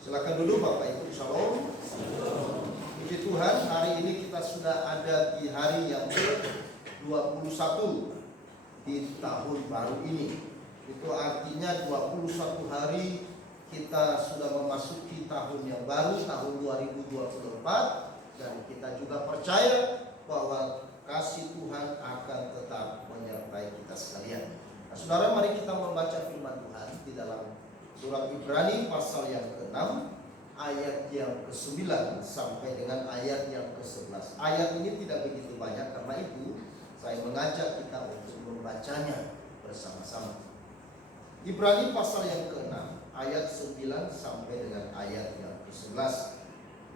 Silakan duduk Bapak Ibu. Shalom. Puji Tuhan, hari ini kita sudah ada di hari yang ke-21 di tahun baru ini. Itu artinya 21 hari kita sudah memasuki tahun yang baru, tahun 2024. Dan kita juga percaya bahwa kasih Tuhan akan tetap menyertai kita sekalian. Nah, saudara, mari kita membaca firman Tuhan di dalam surat Ibrani pasal yang ke-6 ayat yang ke-9 sampai dengan ayat yang ke-11. Ayat ini tidak begitu banyak, karena itu saya mengajak kita untuk membacanya bersama-sama. Ibrani pasal yang ke-6 ayat 9 sampai dengan ayat yang ke-11.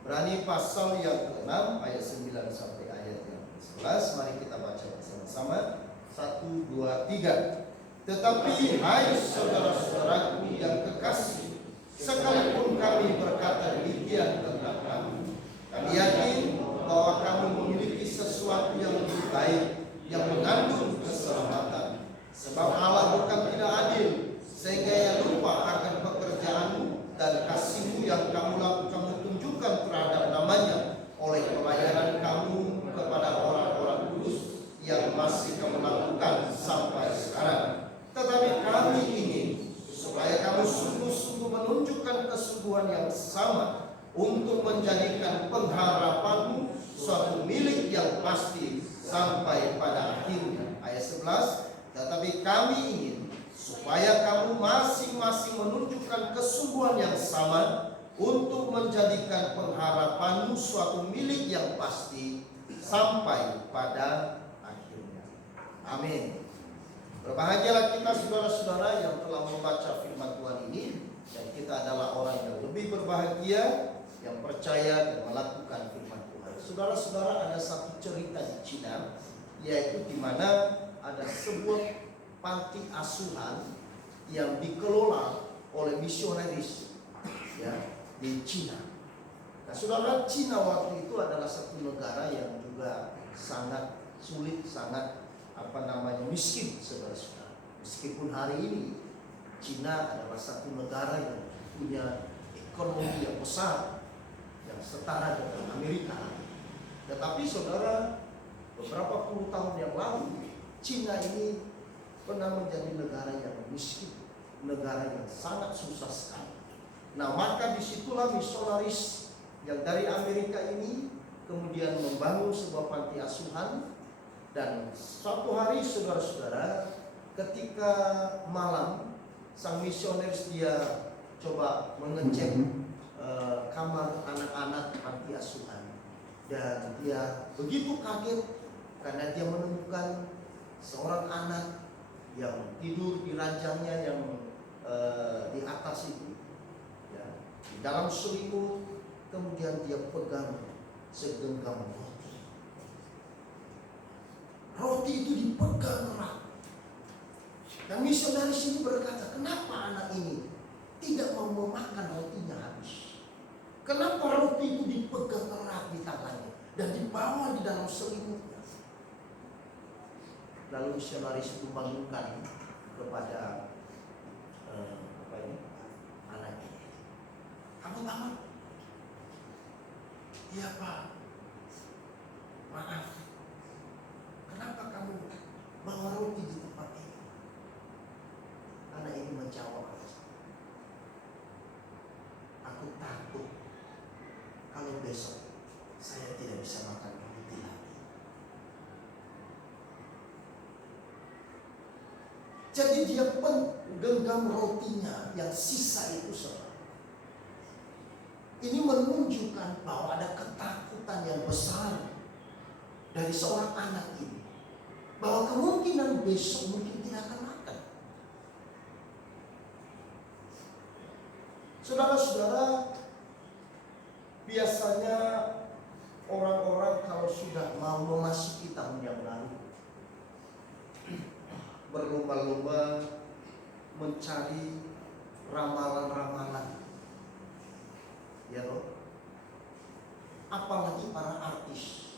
Ibrani pasal yang ke-6 ayat 9 sampai ayat yang ke-11. Mari kita baca bersama-sama. 1, 2, 3. Tetapi hai saudara-saudaraku yang kekasih, sekalipun kami berkata demikian tentang kamu, kami yakin bahwa kamu memiliki sesuatu yang lebih baik, yang mengandung keselamatan. Sebab Allah bukan tidak adil, sehingga ia lupa akan pekerjaanmu dan kasihmu yang kamu tunjukkan terhadap namanya oleh pelayanan kamu kepada orang-orang kudus yang masih kamu lakukan sampai sekarang. Tetapi kami ingin supaya kamu sungguh-sungguh menunjukkan kesungguhan yang sama untuk menjadikan pengharapanmu suatu milik yang pasti sampai pada akhirnya. Ayat 11. Tetapi kami ingin supaya kamu masing-masing menunjukkan kesungguhan yang sama untuk menjadikan pengharapanmu suatu milik yang pasti sampai pada akhirnya. Amin. Berbahagialah kita saudara-saudara yang telah membaca firman Tuhan ini, dan kita adalah orang yang lebih berbahagia yang percaya dan melakukan firman Tuhan. Saudara-saudara, ada satu cerita di Cina, yaitu di mana ada sebuah panti asuhan yang dikelola oleh misionaris ya di Cina. Nah, saudara, Cina waktu itu adalah satu negara yang juga sangat sulit, sangat miskin, saudara-saudara. Meskipun hari ini Cina adalah satu negara yang punya ekonomi yang besar, yang setara dengan Amerika, tetapi saudara, beberapa puluh tahun yang lalu Cina ini pernah menjadi negara yang miskin, negara yang sangat susah sekali. Nah, maka disitulah misionaris yang dari Amerika ini kemudian membangun sebuah panti asuhan. Dan suatu hari saudara-saudara, ketika malam, sang misionaris dia coba mengecek kamar anak-anak panti asuhan, dan dia begitu kaget karena dia menemukan seorang anak yang tidur di ranjangnya yang di atas itu, ya, di dalam selimut. Kemudian dia pegang segenggam roti itu dipegang erat. Dan misionaris ini berkata, kenapa anak ini tidak mau memakan rotinya habis? Kenapa roti itu dipegang erat di tangannya dan dibawa di dalam selimutnya? Lalu misionaris itu membangunkan kepada anak ini, kamu bangun? Iya Pak, maaf. Kenapa kamu bawa roti di tempat ini? Anak ini menjawab, aku takut kalau besok saya tidak bisa makan roti lagi. Jadi dia menggenggam rotinya yang sisa itu, saudara. Ini menunjukkan bahwa ada ketakutan yang besar dari seorang anak ini, bahwa kemungkinan besok mungkin tidak akan makan. Saudara-saudara, biasanya orang-orang kalau sudah mau memasuki tahun yang baru, berlomba-lomba mencari ramalan-ramalan, ya loh. Apalagi para artis.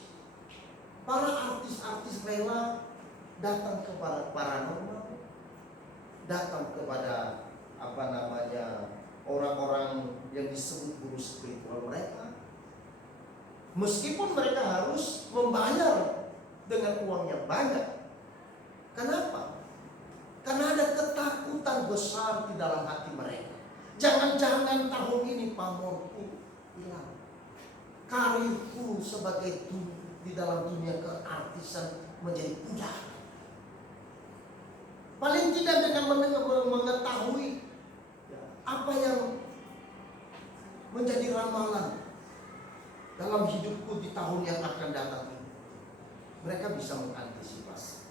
Para artis-artis rela datang kepada paranormal, datang kepada orang-orang yang disebut guru spiritual mereka. Meskipun mereka harus membayar dengan uang yang banyak. Kenapa? Karena ada ketakutan besar di dalam hati mereka. Jangan-jangan tahun ini pamorku hilang, karirku sebagai di dalam dunia keartisan menjadi pudar. Paling tidak dengan mengetahui apa yang menjadi ramalan dalam hidupku di tahun yang akan datang ini, mereka bisa mengantisipasi.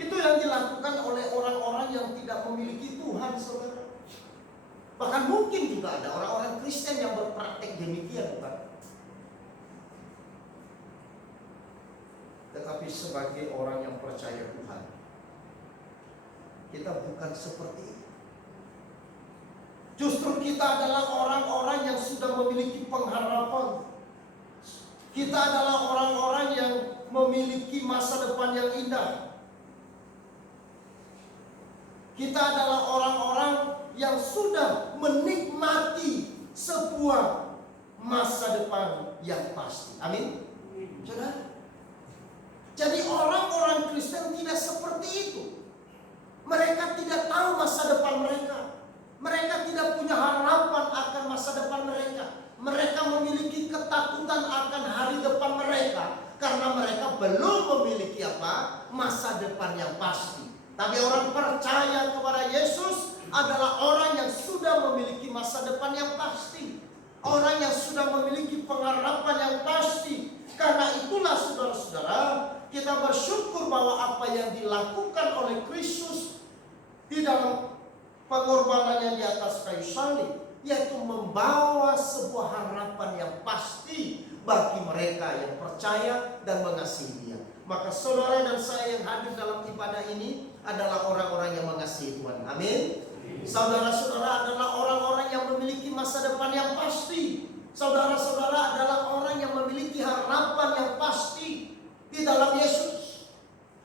Itu yang dilakukan oleh orang-orang yang tidak memiliki Tuhan, saudara. Bahkan mungkin juga ada orang-orang Kristen yang berpraktek demikian, bukan? Tetapi sebagai orang yang percaya Tuhan, kita bukan seperti itu. Justru kita adalah orang-orang yang sudah memiliki pengharapan. Kita adalah orang-orang yang memiliki masa depan yang indah. Kita adalah orang-orang yang sudah menikmati sebuah masa depan yang pasti. Amin. Saudara. Jadi orang-orang Kristen tidak seperti itu. Mereka tidak tahu masa depan mereka. Mereka tidak punya harapan akan masa depan mereka. Mereka memiliki ketakutan akan hari depan mereka. Karena mereka belum memiliki masa depan yang pasti. Tapi orang percaya kepada Yesus adalah orang yang sudah memiliki masa depan yang pasti. Orang yang sudah memiliki pengharapan yang pasti. Karena itulah saudara-saudara, kita bersyukur bahwa apa yang dilakukan oleh Kristus di dalam pengorbanannya di atas kayu salib, yaitu membawa sebuah harapan yang pasti bagi mereka yang percaya dan mengasihi Dia. Maka saudara dan saya yang hadir dalam ibadah ini adalah orang-orang yang mengasihi Tuhan. Amin. Saudara-saudara adalah orang-orang yang memiliki masa depan yang pasti. Saudara-saudara adalah orang yang memiliki harapan yang pasti di dalam Yesus.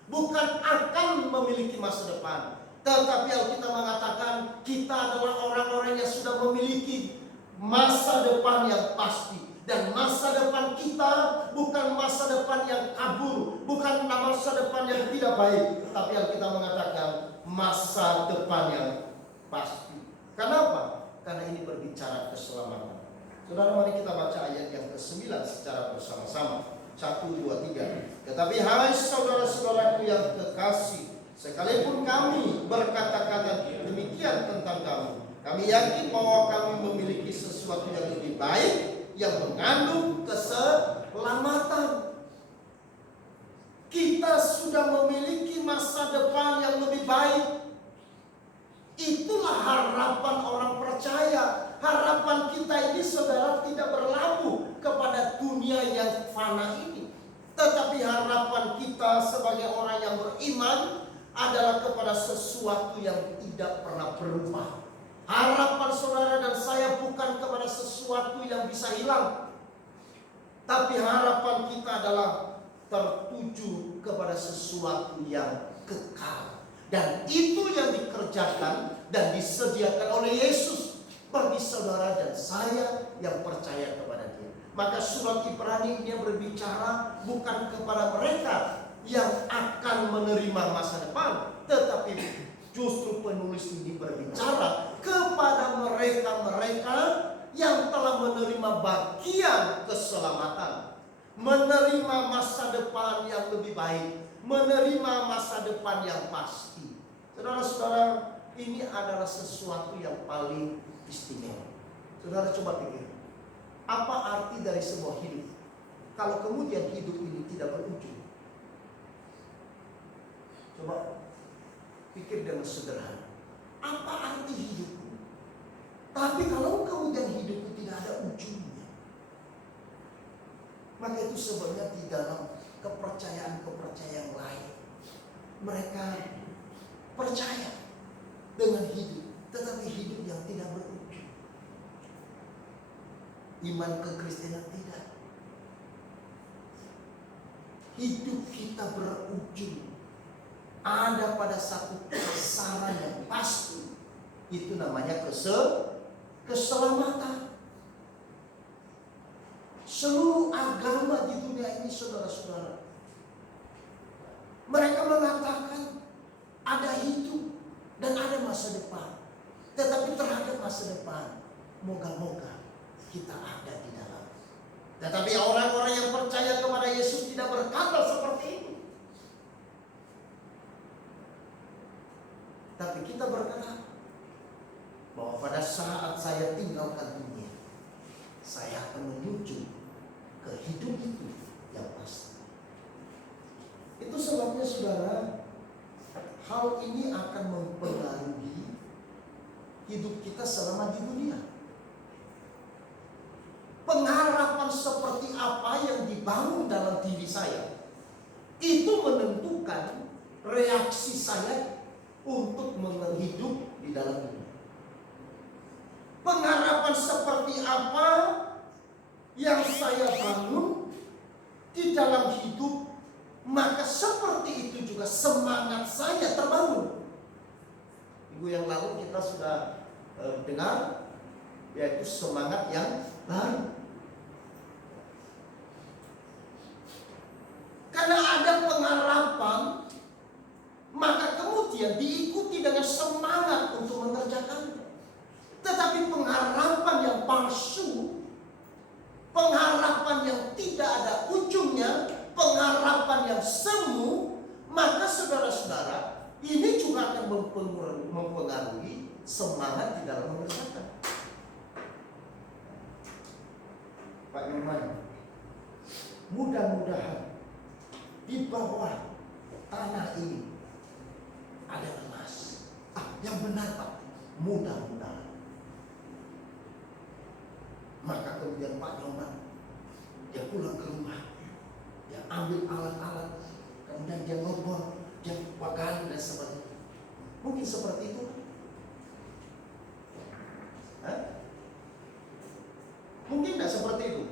Bukan akan memiliki masa depan, tetapi Alkitab mengatakan kita adalah orang-orang yang sudah memiliki masa depan yang pasti. Dan masa depan kita bukan masa depan yang kabur, bukan masa depan yang tidak baik, tapi Alkitab mengatakan masa depan yang pasti. Kenapa? Karena ini berbicara keselamatan. Saudara, mari kita baca ayat yang ke-9 secara bersama-sama. 1, 2, 3. Tetapi hai saudara-saudaraku yang kekasih, sekalipun kami berkata-kata demikian tentang kamu, kami yakin bahwa kami memiliki sesuatu yang lebih baik, yang mengandung keselamatan. Kita sudah memiliki masa depan yang lebih baik. Itulah harapan orang percaya. Harapan kita ini, saudara, tidak berlabuh kepada dunia yang fana ini, tetapi harapan kita sebagai orang yang beriman adalah kepada sesuatu yang tidak pernah berubah. Harapan saudara dan saya bukan kepada sesuatu yang bisa hilang, tapi harapan kita adalah tertuju kepada sesuatu yang kekal. Dan itu yang dikerjakan dan disediakan oleh Yesus bagi saudara dan saya yang percaya kepada Dia. Maka surat Ibrani ini berbicara bukan kepada mereka yang akan menerima masa depan, tetapi justru penulis ini berbicara kepada mereka-mereka yang telah menerima bagian keselamatan, menerima masa depan yang lebih baik, menerima masa depan yang pasti. Saudara-saudara, ini adalah sesuatu yang paling istimewa. Saudara coba pikir, apa arti dari sebuah hidup kalau kemudian hidup ini tidak berujung? Coba pikir dengan sederhana. Apa arti hidupku? Tapi kalau kemudian hidupku tidak ada ujungnya, maka itu sebenarnya di dalam kepercayaan-kepercayaan lain, mereka percaya dengan hidup, tetapi hidup yang tidak berujung. Iman kekristenan tidak. Hidup kita berujung ada pada satu kesaran yang pasti. Itu namanya keselamatan. saudara-saudara. Mereka mengatakan ada hidup dan ada masa depan. Tetapi terhadap masa depan, moga-moga kita ada di dalam. Tetapi orang-orang yang percaya kepada Yesus tidak berkata seperti itu. Tapi kita berkata bahwa pada saat saya tinggalkan dunia, saya akan menuju ke hidup itu yang pasti. Itu sebabnya saudara, hal ini akan mempengaruhi hidup kita selama di dunia. Pengharapan seperti apa yang dibangun dalam diri saya, itu menentukan reaksi saya untuk hidup di dalam dunia. Pengharapan seperti apa yang saya bangun di dalam hidup, maka seperti itu juga semangat saya terbangun. Minggu yang lalu kita sudah dengar, yaitu semangat yang baru. Karena ada pengharapan, maka kemudian diikuti dengan semangat untuk mengerjakannya. Tetapi pengharapan yang palsu, pengharapan yang tidak ada ujungnya, pengharapan yang semu, maka saudara-saudara, ini juga akan mempengaruhi semangat di dalam mengerjakan. Pak Nyoman, mudah-mudahan di bawah tanah ini ada emas. Yang benar Pak, mudah-mudahan. Maka kemudian Pak Nyoman, dia pulang ke rumah, dia ambil alat-alat, kemudian dia ngebor, dia pakai dan sebagainya. Mungkin seperti itu. Mungkin tidak seperti itu.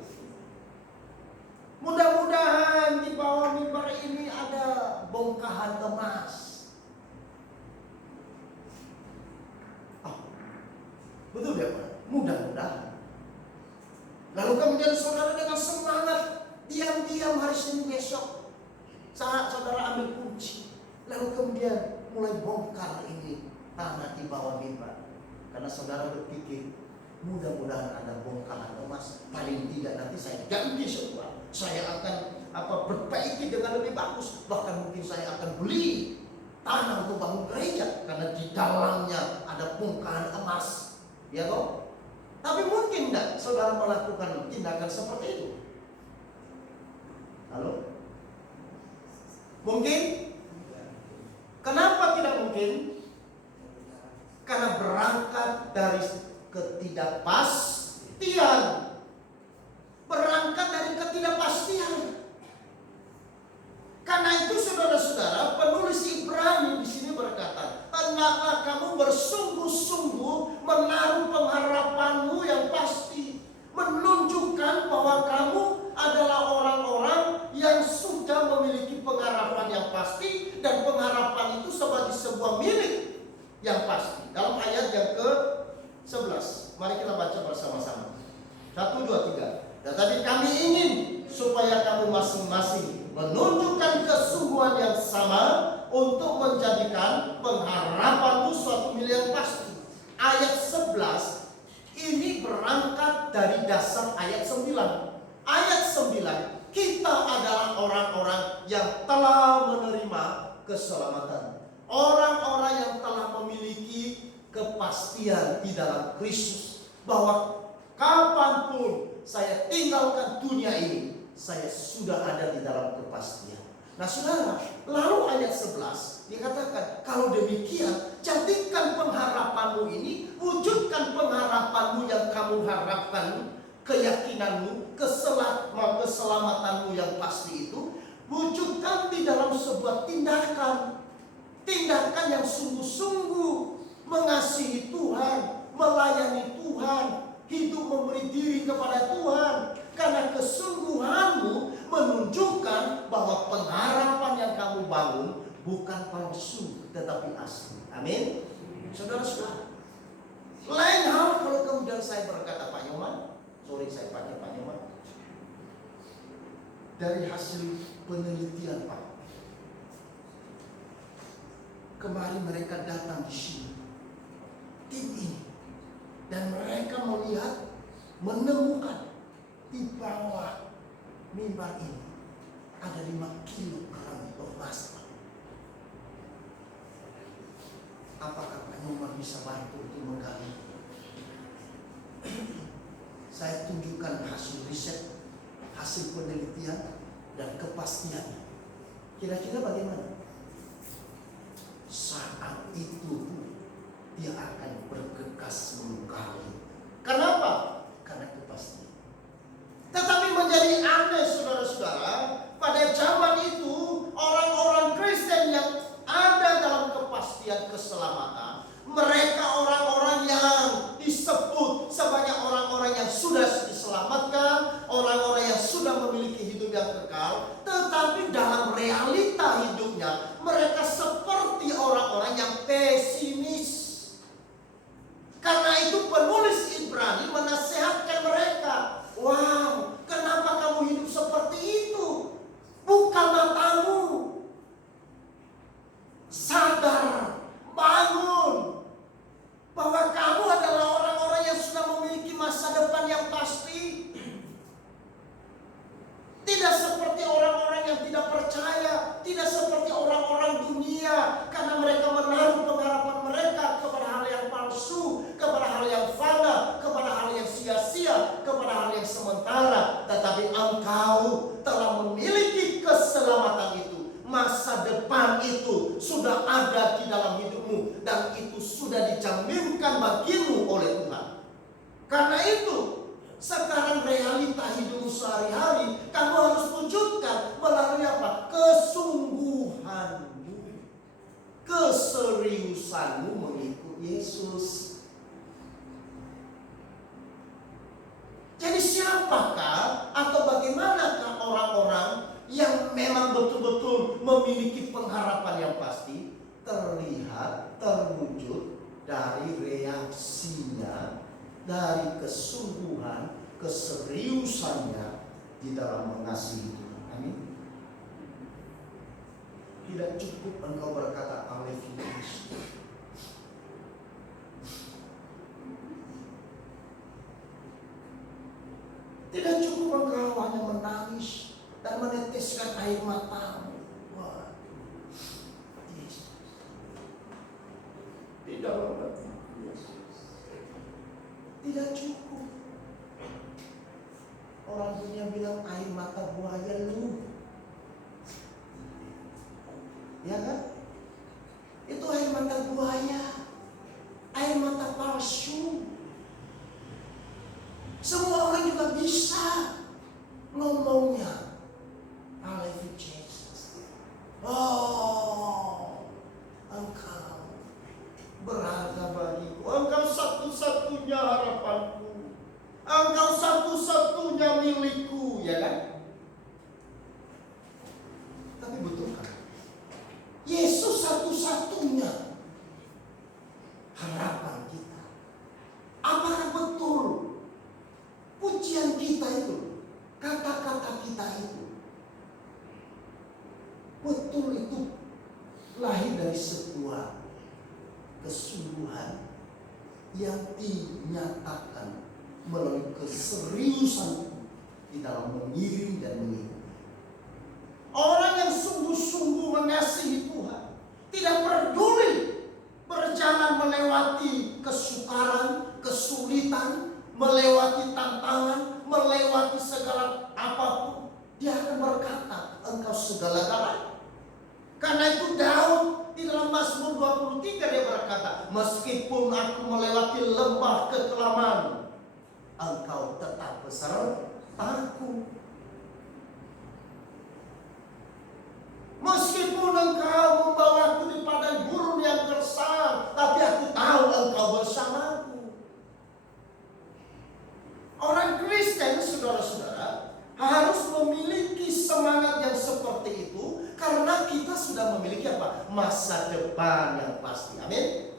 Mudah-mudahan di bawah mimbar ini ada bongkahan emas. Betul ya Pak? Mudah-mudahan. Lalu kemudian saudara dengan semangat, diam-diam hari Senin besok, saat saudara ambil kunci, lalu kemudian mulai bongkar ini tanah di bawah mimbar. Karena saudara berpikir, mudah-mudahan ada bongkahan emas. Paling tidak nanti saya ganti semua. Saya akan perbaiki dengan lebih bagus. Bahkan mungkin saya akan beli tanah untuk bangun gereja, karena di dalamnya ada bongkahan emas. Ya toh? Tapi mungkin tidak saudara melakukan tindakan seperti itu? Halo? Mungkin? Kenapa tidak mungkin? Karena berangkat dari ketidakpastian. Berangkat dari ketidakpastian. Karena itu saudara-saudara, penulis Ibrani di sini berkata, hendaklah kamu bersungguh-sungguh menaruh pengharapanmu yang pasti, menunjukkan bahwa kamu adalah orang-orang yang sudah memiliki pengharapan yang pasti, dan pengharapan itu sebagai sebuah milik yang pasti. Dalam ayat yang ke-11, mari kita baca bersama-sama. 1, 2, 3. Tetapi kami ingin supaya kamu masing-masing menunjukkan kesungguhan yang sama untuk menjadikan pengharapanmu suatu milik yang pasti. Ayat 11 ini berangkat dari dasar ayat 9. Ayat 9, kita adalah orang-orang yang telah menerima keselamatan. Orang-orang yang telah memiliki kepastian di dalam Kristus, bahwa kapanpun saya tinggalkan dunia ini, saya sudah ada di dalam kepastian. Nah saudara, lalu ayat 11 dikatakan, kalau demikian jadikan pengharapanmu ini, wujudkan pengharapanmu yang kamu harapkan, keyakinanmu, keselamatanmu yang pasti itu, wujudkan di dalam sebuah tindakan. Tindakan yang sungguh-sungguh mengasihi Tuhan, melayani Tuhan, hidup memberi diri kepada Tuhan. Karena kesungguhanmu menunjukkan bahwa pengharapan yang kamu bangun bukan palsu tetapi asli. Amin. Saudara-saudara, lain hal kalau kemudian saya berkata, Pak Nyoman, sorry saya pakai Pak Nyoman, dari hasil penelitian, Pak. Kemarin mereka datang di sini, tim ini, dan mereka melihat, menemukan di bawah mimbar ini ada 5 kilogram emas. Apakah Pak Nyoman bisa bantu untuk menggali? Saya tunjukkan hasil riset, hasil penelitian, dan kepastiannya. Kira-kira bagaimana? Saat itu dia akan bergegas menggali. Kenapa? Karena kepastian. Tetapi menjadi aneh, saudara-saudara, pada zaman itu orang-orang Kristen yang ada dalam kepastian keselamatan, mereka orang-orang yang disebut sebagai orang-orang yang sudah diselamatkan, orang-orang yang sudah memiliki hidup yang kekal, tetapi dalam realita hidupnya mereka seperti orang-orang yang pesimis. Karena itu penulis Ibrani menasihatkan mereka, wow, kenapa kamu hidup seperti itu? Buka matamu, sadar, bangun, bahwa kamu adalah orang-orang yang sudah memiliki masa depan yang pasti. Tidak seperti orang-orang yang tidak percaya, tidak seperti orang-orang dunia, karena mereka menaruh pengharapan mereka kepada hal yang palsu, kepada hal yang fana, kepada hal yang sia-sia, kepada hal yang sementara. Tetapi engkau telah memiliki keselamatan itu. Masa depan itu sudah ada di dalam hidupmu, dan itu sudah dijaminkan bagimu oleh Tuhan. Karena itu, sekarang realita hidupmu sehari-hari kamu harus wujudkan melalui apa? Kesungguhanmu, keseriusanmu mengikut Yesus. Jadi siapakah atau bagaimanakah orang-orang yang memang betul-betul memiliki pengharapan yang pasti? Terlihat, terwujud dari reaksinya, dari kesungguhan, keseriusannya di dalam mengasihi Tuhan. Amin. Tidak cukup engkau berkata Aleluya. Tidak cukup engkau hanya menangis dan meneteskan air matamu. Wah, Yesus. Di dalam hati Yesus. Tidak cukup. Orang dunia bilang air mata buaya lu. Ya kan? Itu air mata buaya. Air mata palsu. Semua orang juga bisa ngomongnya. Haleluya Yesus. Oh, engkau berharga bagiku. Engkau satu-satunya harapanku. Engkau satu-satunya milikku, ya kan? Tapi betul kan? Yesus satu-satunya harapan kita. Apakah betul pujian kita itu, kata-kata kita itu, betul itu lahir dari sebuah kesungguhan yang dinyatakan melalui keseriusan di dalam mengiring dan mengikuti. Orang yang sungguh-sungguh mengasihi Tuhan, tidak peduli berjalan melewati kesukaran, kesulitan, melewati tantangan, melewati segala apapun, dia akan berkata, engkau segala-galanya. Karena itu Daud di dalam Mazmur 23 dia berkata, meskipun aku melewati lembah kekelaman, engkau tetap besertaku. Meskipun engkau membawaku di padang gurun yang gersang, tapi aku tahu engkau bersamaku. Orang Kristen, saudara-saudara, harus memiliki semangat yang seperti itu, karena kita sudah memiliki apa? Masa depan yang pasti. Amin.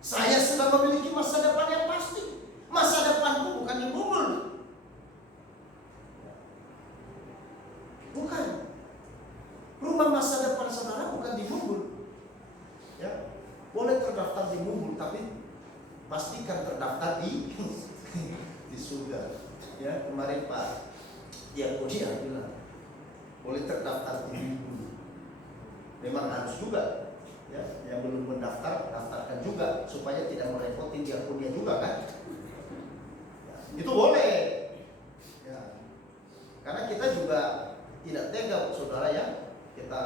Saya sudah memiliki masa depan yang pasti. Masa depanku bukan di bubur. Ya, kemarin Pak Diakonia bilang boleh terdaftar dulu. Memang harus juga. Ya, yang belum mendaftar, daftarkan juga supaya tidak merepoti diakonia juga kan? Ya, itu boleh. Ya. Karena kita juga tidak tega saudara ya, kita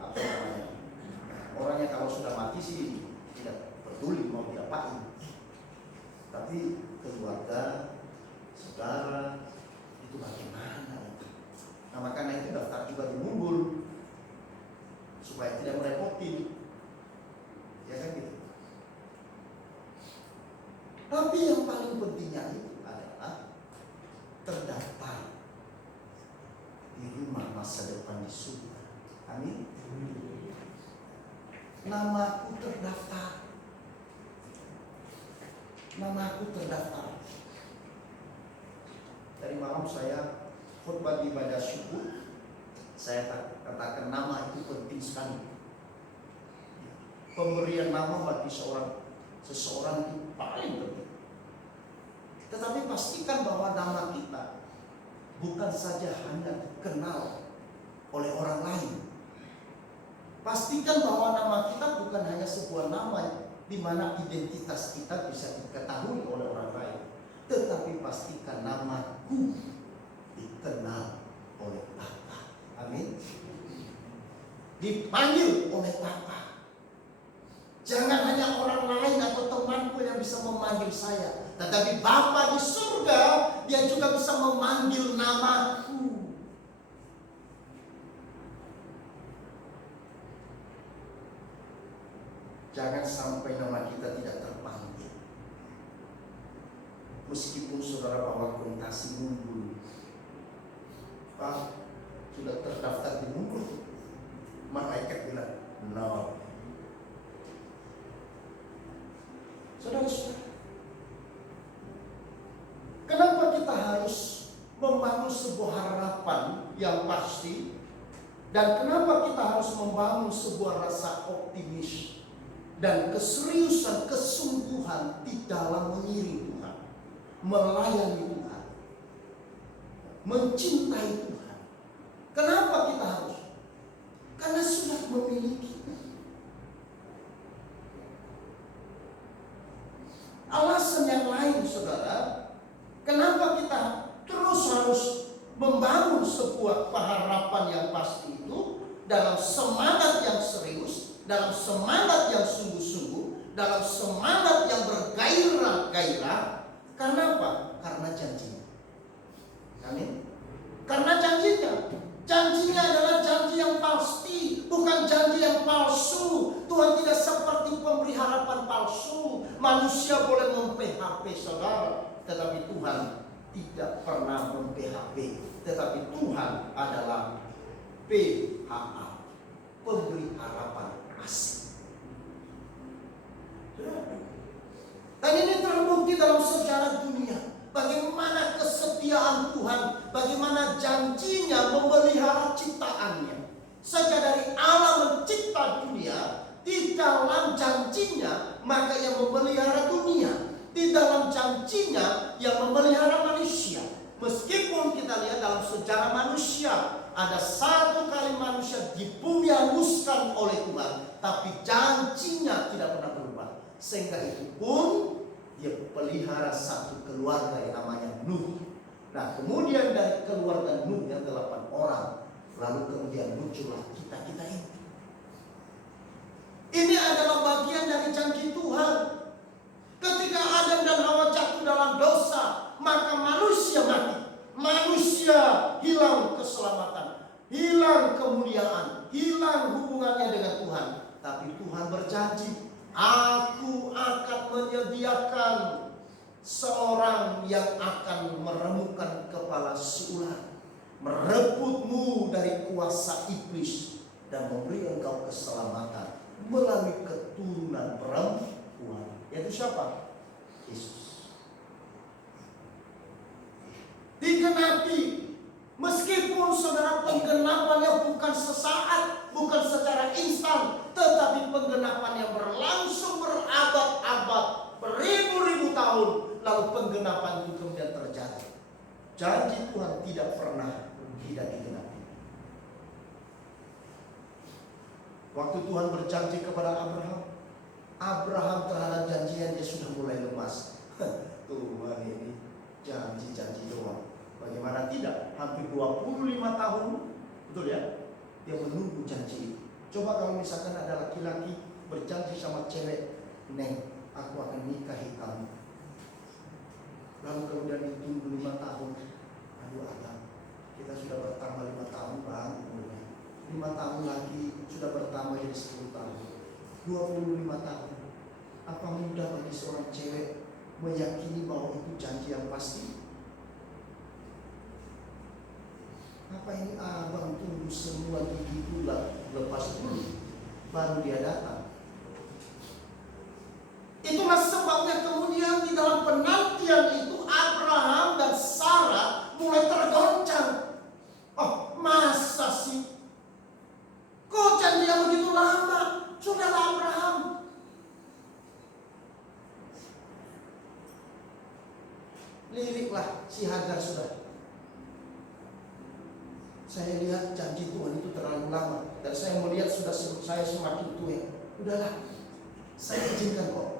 apa namanya? Orangnya kalau sudah mati sih tidak peduli mau diapain. Tapi keluarga, saudara itu bagaimana? Nah makanya itu daftar juga dimundur supaya tidak merepoti. Ya kan gitu. Tapi yang paling pentingnya itu adalah terdaftar di rumah masa depan di surga. Amin. Namaku terdaftar. Namaku terdaftar. Dari malam saya khutbah di ibadah syukur, saya katakan nama itu penting sekali. Pemberian nama bagi seseorang itu paling penting. Tetapi pastikan bahwa nama kita bukan saja hanya dikenal oleh orang lain. Pastikan bahwa nama kita bukan hanya sebuah nama di mana identitas kita bisa diketahui oleh orang lain. Tetapi pastikan namaku dikenal oleh Bapa. Amin. Dipanggil oleh Bapa. Jangan hanya orang lain atau temanku yang bisa memanggil saya, tetapi Bapa di surga, Dia juga bisa memanggil namaku. Jangan sampai nama kita tidak terpanggil. Meskipun saudara bawa kuntasi mundur, Pak, sudah terdaftar di mundur. Malaikat bilang, no. Saudara-saudara, kenapa kita harus membangun sebuah harapan yang pasti, dan kenapa kita harus membangun sebuah rasa optimis dan keseriusan, kesungguhan di dalam mengiring Tuhan, melayani Tuhan, mencintai Tuhan? Kenapa kita harus? Karena sudah memiliki. Alasan yang lain saudara, kenapa kita terus harus membangun sebuah pengharapan yang pasti itu dalam semangat yang serius, dalam semangat yang sungguh-sungguh, dalam semangat yang bergairah-gairah. Karena apa? Karena janjinya. Amin. Karena janjinya. Janjinya adalah janji yang pasti, bukan janji yang palsu. Tuhan tidak seperti pemberi harapan palsu. Manusia boleh mem-PHP saudara, tetapi Tuhan tidak pernah mem-PHP. Tetapi Tuhan adalah PHA, pemberi harapan pasti. Dan ini terbukti dalam sejarah dunia. Bagaimana kesetiaan Tuhan, bagaimana janjinya memelihara ciptaannya. Sejak dari Allah mencipta dunia, di dalam janjinya maka yang memelihara dunia. Di dalam janjinya yang memelihara manusia. Meskipun kita lihat dalam sejarah manusia, ada satu kali manusia di bumi dihanguskan oleh Tuhan, tapi janjinya tidak pernah berubah. Sehingga itu pun Dia pelihara satu keluarga yang namanya Nuh. Nah kemudian dari keluarga Nuh yang 8 orang, lalu kemudian muncullah kita ini. Ini adalah bagian dari janji Tuhan. Ketika Adam dan Hawa jatuh dalam dosa, maka manusia mati. Manusia hilang keselamatan, hilang kemuliaan, hilang hubungannya dengan Tuhan. Tapi Tuhan berjanji, Aku akan menyediakan seorang yang akan meremukkan kepala si ular, merebutmu dari kuasa iblis, dan memberi engkau keselamatan melalui keturunan perempuan. Yaitu siapa? Yesus. Digenapi. Meskipun saudara penggenapannya bukan sesaat, bukan secara instan, tetapi penggenapan yang berlangsung berabad-abad, beribu-ribu tahun, lalu penggenapan itu kemudian terjadi. janji Tuhan tidak pernah tidak digenapi. Waktu Tuhan berjanji kepada Abraham terhadap janjinya dia sudah mulai lemas. Tuhan ini janji-janji doang. Bagaimana tidak? Hampir 25 tahun, betul ya? Dia menunggu janji itu. Coba kalau misalkan ada laki-laki berjanji sama cewek, "Neng, aku akan nikahi kamu." Lalu kemudian ditunggu 5 tahun. Aduh Adam, kita sudah bertambah 5 tahun Bang. 5 tahun lagi sudah bertambah jadi 10 tahun. 25 tahun. Apa mudah bagi seorang cewek meyakini bahwa itu janji yang pasti? Apa ini abang tunggu semua gigi ular lepas dulu baru dia datang? Itulah sebabnya kemudian di dalam penantian itu Abraham dan Sarah mulai tergoncang. Oh, masa sih? Kok janji yang begitu lama? Saudara Abraham. Liriklah si Hagar sudah. Saya lihat janji Tuhan itu terlalu lama. Dan saya melihat saya semakin tua. Udahlah, saya izinkan kok.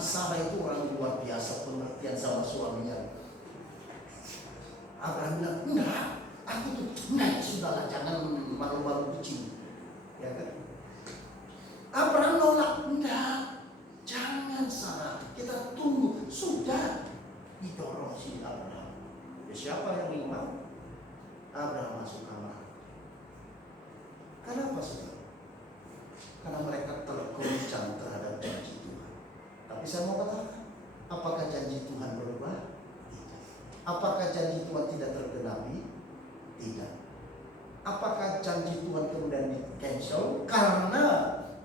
Sarah itu orang luar biasa pengertian sama suaminya. Abraham bilang, enggak, aku tuh, sudahlah, jangan malu-malu kecil. Ya kan? Abraham nolak, enggak, jangan Sarah, kita tunggu. Sudah didorong si Abraham. Ya, siapa yang ingin mau? Abraham masuk kamar. Kenapa saudara? Karena mereka tergoncang terhadap janji Tuhan. Tapi saya mau katakan, apakah janji Tuhan berubah? Tidak. Apakah janji Tuhan tidak tergenapi? Tidak. Apakah janji Tuhan kemudian di-cancel karena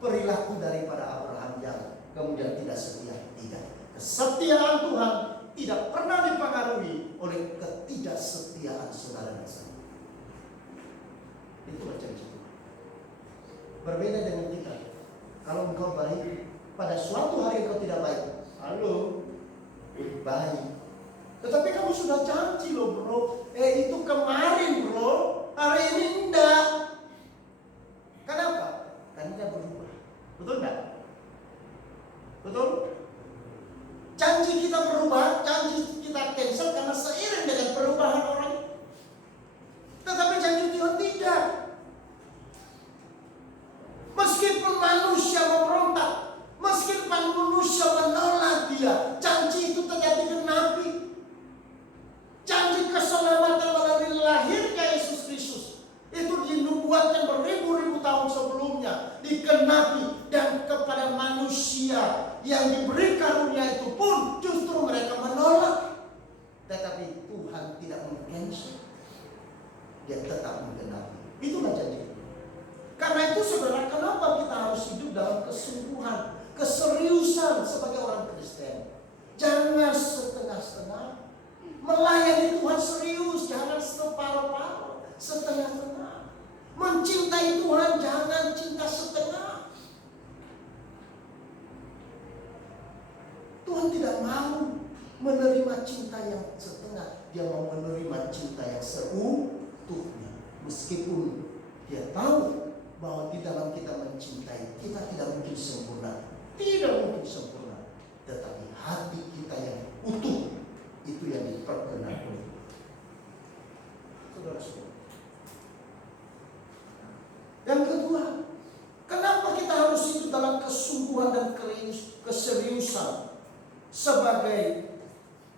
perilaku daripada Abraham yang kemudian tidak setia? Tidak. Kesetiaan Tuhan tidak pernah dipengaruhi oleh ketidaksetiaan saudara dan saya. Itulah janji Tuhan. Berbeda dengan kita. Kalau engkau baik, pada suatu hari engkau tidak baik. Halo, baik. Tetapi kamu sudah janji loh bro. Itu kemarin bro. Hari ini enggak. Kenapa? Karena dia berubah. Betul enggak? Betul? Janji kita berubah, janji kita cancel karena seiring dengan perubahan orang. Tetapi janji Tuhan tidak. Meskipun manusia memberontak, meskipun manusia menolak dia, janji itu tidak digenapi. Janji keselamatan melalui lahirnya Yesus Kristus itu dinubuatkan beribu-ribu tahun sebelumnya, digenapi, dan kepada manusia yang diberi karunia itu pun justru mereka menolak. Tetapi Tuhan tidak meng-cancel, dia tetap menggenapi. Itulah janji. Karena itu saudara, kenapa kita harus hidup dalam kesungguhan, keseriusan sebagai orang Kristen? Jangan setengah-setengah. Melayani Tuhan serius, jangan separuh-paruh, setengah-setengah. Mencintai Tuhan jangan cinta setengah. Tuhan tidak mau menerima cinta yang setengah. Dia mau menerima cinta yang seutuhnya. Meskipun dia tahu bahwa di dalam kita mencintai, kita tidak mungkin sempurna. Tidak mungkin sempurna. Tetapi hati kita yang utuh, itu yang diperkenan. Saudara-saudara. Yang kedua, kenapa kita harus hidup dalam kesungguhan dan keseriusan sebagai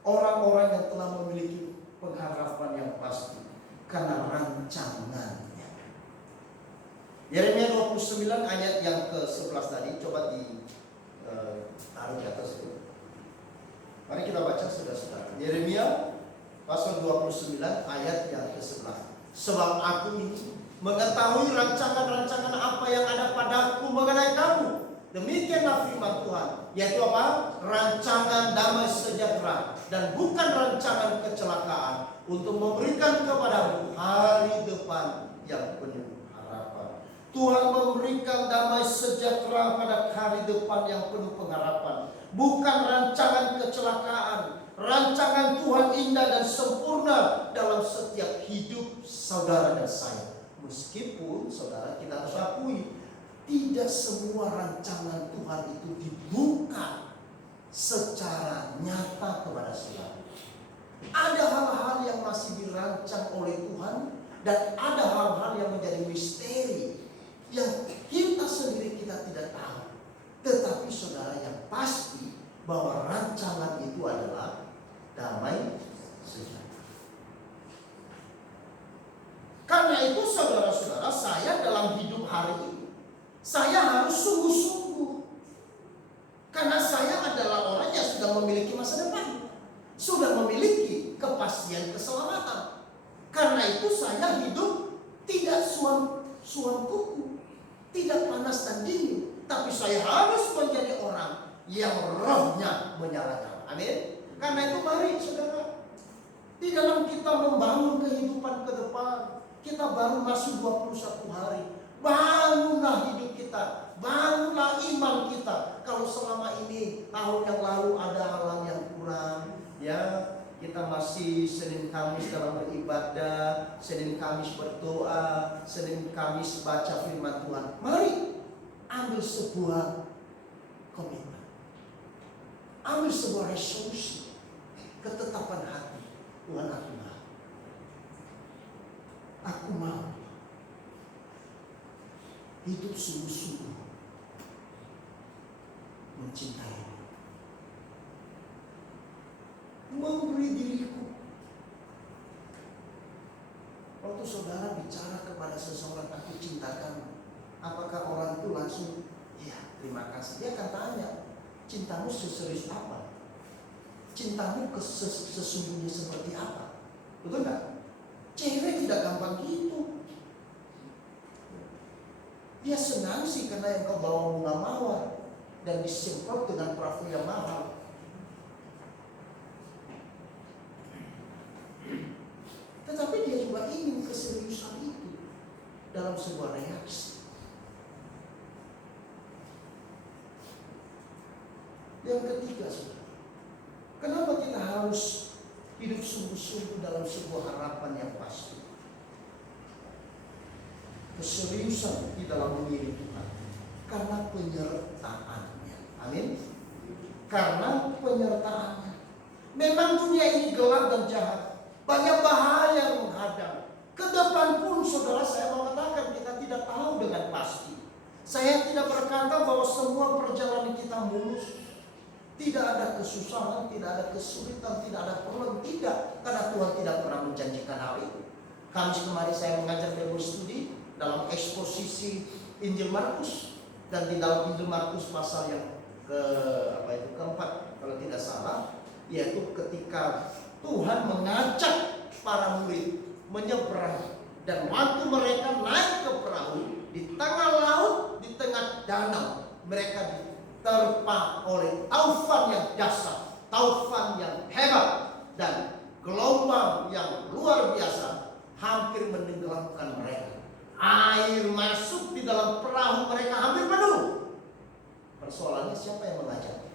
orang-orang yang telah memiliki pengharapan yang pasti? Karena rancangannya. Yeremia 29 ayat yang ke-11 tadi, coba taruh di atas itu. Mari kita baca saudara-saudara. Yeremia pasal 29 ayat yang ke-11. Sebab aku ini mengetahui rancangan-rancangan apa yang ada padaku mengenai kamu. Demikianlah firman Tuhan, yaitu apa? Rancangan damai sejahtera dan bukan rancangan kecelakaan, untuk memberikan kepadamu hari depan yang penuh harapan. Tuhan memberikan damai sejahtera pada hari depan yang penuh pengharapan, bukan rancangan kecelakaan. Rancangan Tuhan indah dan sempurna saudara dan saya. Meskipun saudara kita harus akui, tidak semua rancangan Tuhan itu dibuka secara nyata kepada saudara. Ada hal-hal yang masih dirancang oleh Tuhan, dan ada hal-hal yang menjadi misteri yang kita sendiri kita tidak tahu. Tetapi saudara, yang pasti bahwa rancangan itu adalah damai sejahtera. Karena itu saudara-saudara, saya dalam hidup hari ini, saya harus sungguh-sungguh. Karena saya adalah orang yang sudah memiliki masa depan, sudah memiliki kepastian keselamatan. Karena itu saya hidup tidak suam kuku, tidak panas dan dingin. Tapi saya harus menjadi orang yang rohnya menyala-nyala. Amin. Karena itu mari saudara, di dalam kita membangun kehidupan ke depan, kita baru masuk 21 hari. Bangunlah hidup kita, bangunlah iman kita. Kalau selama ini tahun yang lalu ada hal-hal yang kurang, ya kita masih Senin Kamis dalam beribadah, Senin Kamis berdoa, Senin Kamis baca firman Tuhan. Mari ambil sebuah komitmen, ambil sebuah resolusi, ketetapan hati. Tuhan, aku mau hidup sungguh-sungguh mencintai, memberi diriku. Waktu saudara bicara kepada seseorang, aku cinta kamu, apakah orang itu langsung ya terima kasih? Dia akan tanya, cintamu seserius apa? Cintamu sesungguhnya seperti apa? Betul nggak? Cewek tidak gampang gitu. Dia senang sih karena yang kau bawa bunga mawar dan disemprot dengan parfum yang mahal. Tetapi dia juga ingin keseriusan itu dalam sebuah reaksi. Yang ketiga, saudara, kenapa kita harus hidup sungguh-sungguh dalam sebuah harapan yang pasti? Keseriusan di dalam mengiring Tuhan karena penyertaannya. Amin. Karena penyertaannya. Memang dunia ini gelap dan jahat, banyak bahaya yang menghadang. Ke depan pun saudara, saya mengatakan kita tidak tahu dengan pasti. Saya tidak berkata bahwa semua perjalanan kita mulus. Tidak ada kesusahan, tidak ada kesulitan, tidak ada problem. Tidak, karena Tuhan tidak pernah menjanjikan hal itu. Kamis kemarin saya mengajar Bible Study dalam eksposisi Injil Markus. Dan di dalam Injil Markus pasal yang keempat kalau tidak salah, yaitu ketika Tuhan mengajak para murid menyeberang, dan waktu mereka naik ke perahu di tengah laut, di tengah danau, mereka diterpa oleh taufan yang dahsyat, taufan yang hebat, dan gelombang yang luar biasa hampir menenggelamkan mereka. Air masuk di dalam perahu mereka hampir penuh. Persoalannya siapa yang mengajak?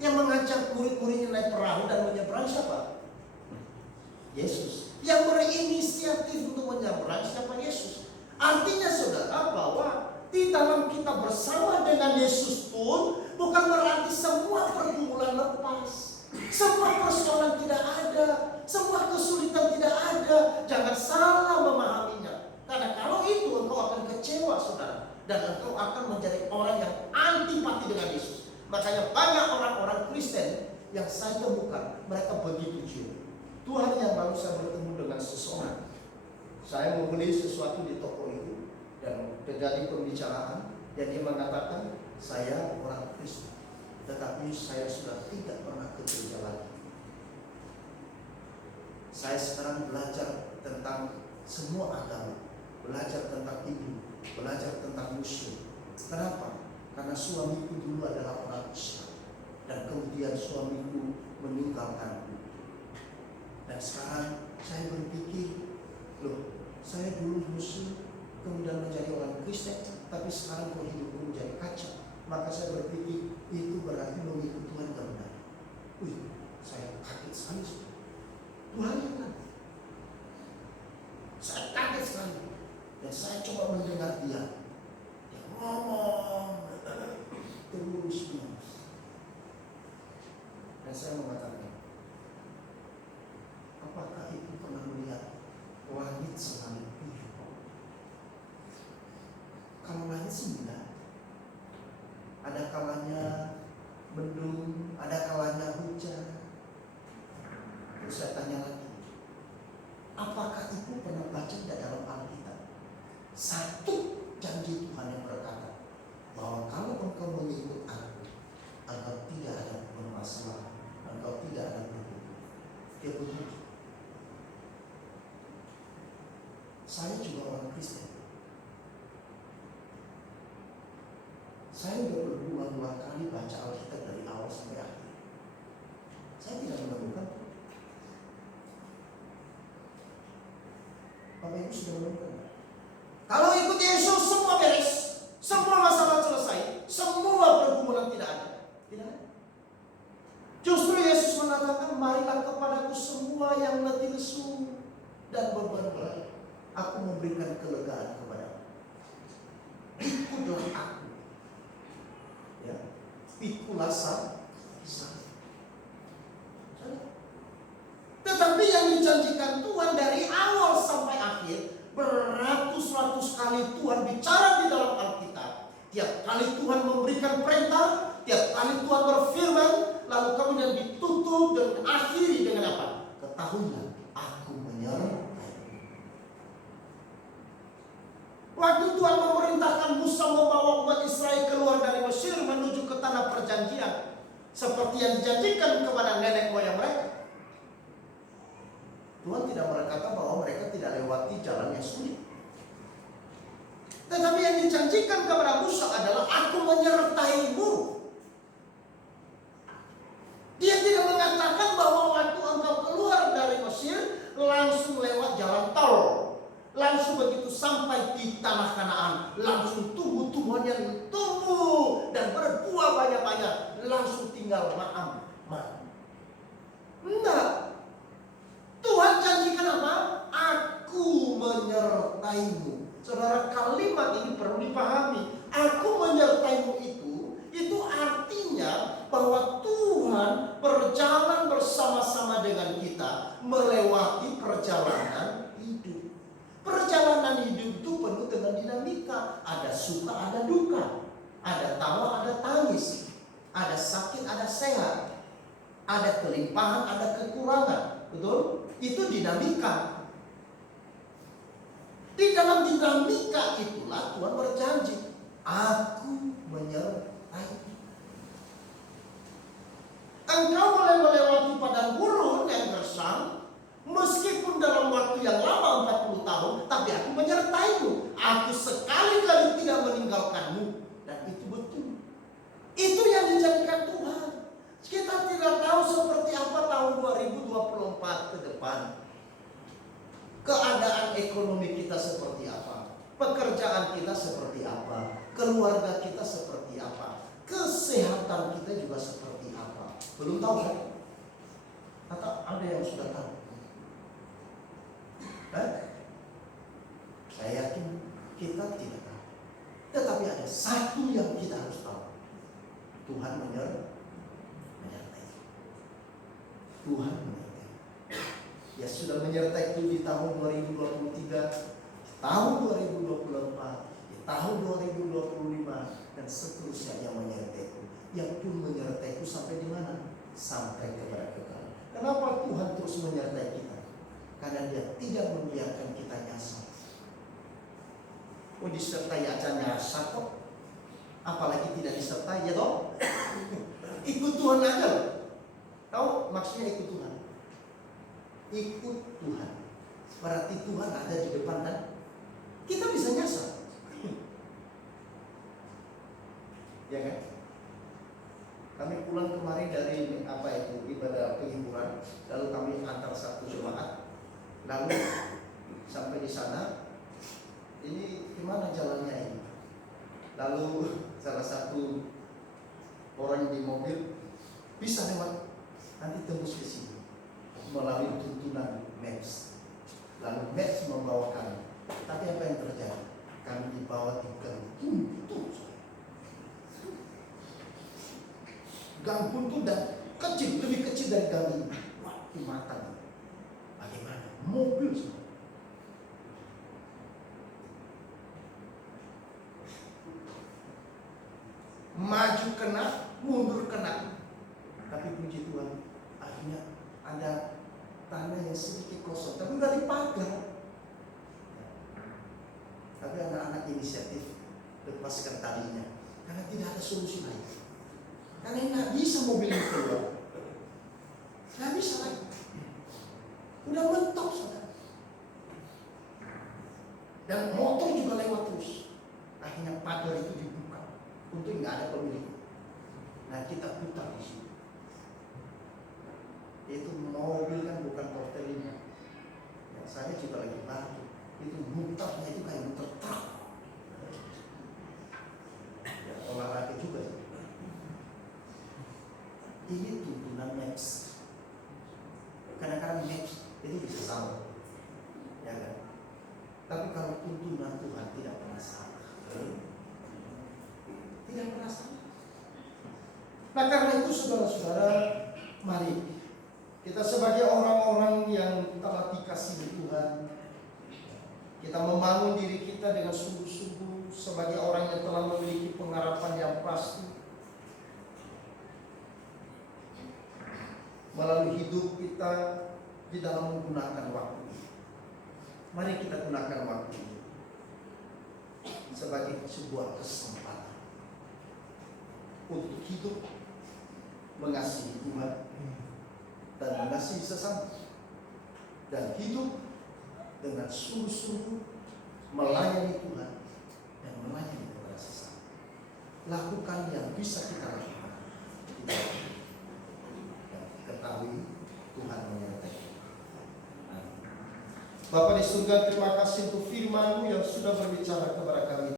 Yang mengajak murid-muridnya naik perahu dan menyeberang siapa? Yesus. Yang berinisiatif untuk menyeberang siapa? Yesus. Artinya saudara, bahwa di dalam kita bersama dengan Yesus pun bukan berarti semua pergumulan lepas, semua persoalan tidak ada, semua kesulitan tidak ada. Jangan salah memahaminya. Karena kalau itu engkau akan kecewa saudara, dan engkau akan menjadi orang yang antipati dengan Yesus. Makanya banyak orang-orang Kristen yang saya temukan, mereka begitu jujur. Tuhan yang baru saya bertemu dengan seseorang, saya membeli sesuatu di toko itu dan terjadi pembicaraan, dan dia mengatakan, saya orang Kristen, tetapi saya sudah tidak pernah ke gereja lagi. Saya sekarang belajar tentang semua agama, belajar tentang Hindu, belajar tentang Muslim. Kenapa? Karena suamiku dulu adalah orang Islam, dan kemudian suamiku meninggalkanku. Dan sekarang saya berpikir, loh, saya dulu Muslim, kemudian menjadi orang Kristen, tapi sekarang kok hidupku menjadi kacau. Maka saya berpikir, itu berarti mengikut Tuhan yang benar. Saya kaget sekali. Tuhan yang benar. Apakah ibu pernah melihat langit selalu biru? Kalau langit sih enggak. Ada kalanya mendung, ada kalanya hujan. Terus saya tanya lagi, apakah ibu pernah baca dalam Alkitab satu janji Tuhan yang berkata bahwa kalau engkau mengikut aku, engkau tidak ada bermasalah, engkau tidak ada bergumul. Dia begitu. Saya juga orang Kristen. Saya sudah berulang-ulang kali baca Alkitab dari awal sampai akhir. Saya tidak menemukan. Bapak Ibu sudah menemukan? Kalau ikut Yesus semua beres, semua masalah selesai, semua pergumulan tidak ada. Tidak ada. Justru Yesus mengatakan, marilah kepadaku semua yang letih lesu dan beban berat, aku memberikan kelegaan kepadamu. Ikutlah aku. Ya, pikulah saya. Tetapi yang dijanjikan Tuhan dari awal sampai akhir, beratus-ratus kali Tuhan bicara di dalam Alkitab. Tiap kali Tuhan memberikan perintah, tiap kali Tuhan berfirman, lalu kemudian ditutup dan akhiri dengan apa? Ketahuilah, aku menyertai. Waktu Tuhan memerintahkan Musa membawa umat Israel keluar dari Mesir menuju ke tanah perjanjian, seperti yang dijanjikan kepada nenek moyang mereka, Tuhan tidak berkata bahwa mereka tidak lewati jalan yang sulit. Tetapi yang dijanjikan kepada Musa adalah, aku menyertaimu. Dia tidak mengatakan bahwa waktu engkau keluar dari Mesir langsung lewat jalan tol, langsung begitu sampai di tanah Kanaan, langsung tumbuh-tumbuhan yang tumbuh dan berbuah banyak-banyak, langsung tinggal maam. Enggak. Tuhan janjikan apa? Aku menyertaimu. Saudara, kalimat ini perlu dipahami. Aku menyertaimu itu artinya bahwa Tuhan berjalan bersama-sama dengan kita melewati perjalanan hidup. Perjalanan hidup itu penuh dengan dinamika. Ada suka, ada duka. Ada tawa, ada tangis. Ada sakit, ada sehat. Ada kelimpahan, ada kekurangan. Betul? Itu dinamika. Di dalam dinamika itulah Tuhan berjanji, aku menyertai. Engkau boleh melewati padang gurun yang gersang, meskipun dalam waktu yang lama 40 tahun, tapi aku menyertaimu. Aku sekali-kali tidak meninggalkanmu. Dan itu betul. Itu yang dijanjikan Tuhan. Kita tidak tahu seperti apa tahun 2024 ke depan. Keadaan ekonomi kita seperti apa, pekerjaan kita seperti apa, keluarga kita seperti apa, kesehatan kita juga seperti apa. Belum tahu kan? Atau ada yang sudah tahu? Saya yakin kita tidak tahu. Tetapi ada satu yang kita harus tahu. Tuhan menyertai. Tuhan menyertai. Ya sudah menyertai itu di tahun 2023, tahun 2024, di tahun 2025 dan seterusnya yang menyertai itu. Yang pun menyertai itu sampai di mana? Sampai kepada kekal. Kenapa Tuhan terus menyertai kita? Karena Dia tidak membiarkan kita nyasar. Oh, disertai aja nyasar kok. Apalagi tidak disertai, ya toh? Ikut Tuhan aja loh. Tahu maksudnya ikut Tuhan? Ikut Tuhan. Berarti Tuhan ada di depan kan? Kita bisa nyasar. Ya kan? Kami pulang kemarin dari ibadah penghiburan, lalu kami antar satu jemaat, lalu sampai di sana, ini gimana jalannya ini? Lalu salah satu orang di mobil bisa lewat, nanti tembus ke sini melalui tuntunan Maps. Lalu Maps membawa kami. Tapi apa yang terjadi? Kami dibawa di gang buntu. Gang buntu dan kecil, lebih kecil dari gang ini. Wah, di mata. Bagaimana? Mobil semua. Maju kena, mundur kena. Tapi puji Tuhan, akhirnya ada tanah yang sedikit kosong, tapi udah dipagar. Tapi anak-anak inisiatif lepaskan talinya, karena tidak ada solusi lain. Karena nggak bisa mobil ini keluar, nggak bisa lagi. Udah mentok saudara. Dan motor juga lewat terus. Akhirnya pagar itu dibuka, untuk nggak ada pemilik. Nah kita putar di sini. Itu mobil kan bukan portelnya. Ya, saya juga lagi bantu. Itu mutarnya itu kayak muter truk. Ya, olahraga juga. Ini tuntunan maps. Kadang-kadang maps itu bisa salah, ya kan? Tapi kalau tuntunan Tuhan tidak pernah salah, tidak pernah salah. Nah karena itu saudara-saudara, mari kita sebagai orang-orang yang telah dikasihi Tuhan, kita membangun diri kita dengan sungguh-sungguh sebagai orang yang telah memiliki pengharapan yang pasti melalui hidup kita di dalam menggunakan waktu. Mari kita gunakan waktu ini sebagai sebuah kesempatan untuk hidup mengasihi Tuhan dan mengasihi sesama, dan hidup dengan sungguh-sungguh melayani Tuhan dan melayani kepada sesama. Lakukan yang bisa kita lakukan. Ketahui Tuhan menyertai kita. Bapa di surga, terima kasih untuk firman-Mu yang sudah berbicara kepada kami.